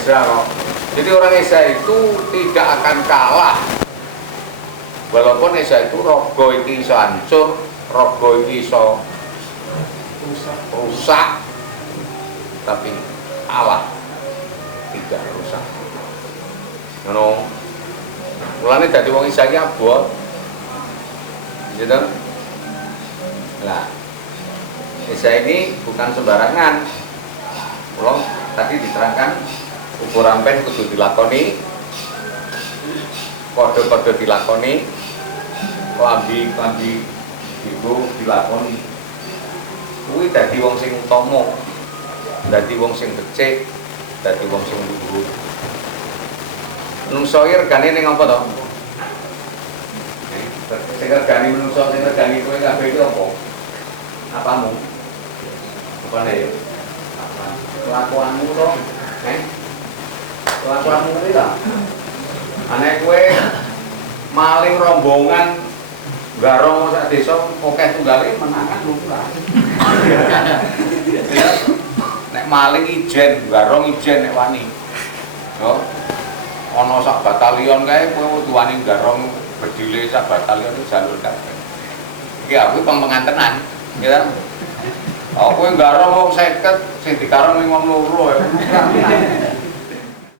Esa kok. Jadi orang Esa itu tidak akan kalah. Walaupun Esa itu rogo iki iso hancur, rogo iki iso rusak, tapi Allah tidak rusak. Ngono. Mulane dadi wong Esa iki abot. Gitu. Nah, Esa ini bukan sembarangan. Kalau tadi diterangkan ukuran pen kudu dilakoni, kode-kode dilakoni, klambi ibu dilakoni. Kuwi dadi wong sing utama, dadi wong sing becik, dadi wong sing luhur. Menungso iki regane ning apa to? Sing regani menungso, sing regani kowe kabeh iki apa? Apamu? Apane ya? Kelakuanmu to, kelakuanmu kuwi ta. Anek kowe maling rombongan garong sak desa akeh tunggale menangan lumrah. Nek maling ijen, garong ijen nek wani. Yo. Ana sak batalion kae kowe wani garong bedile sak batalion itu jalur kabeh. Iki aku pengantenan, ya. Aku garong wong 50 sing dikarong ning wong loro ya.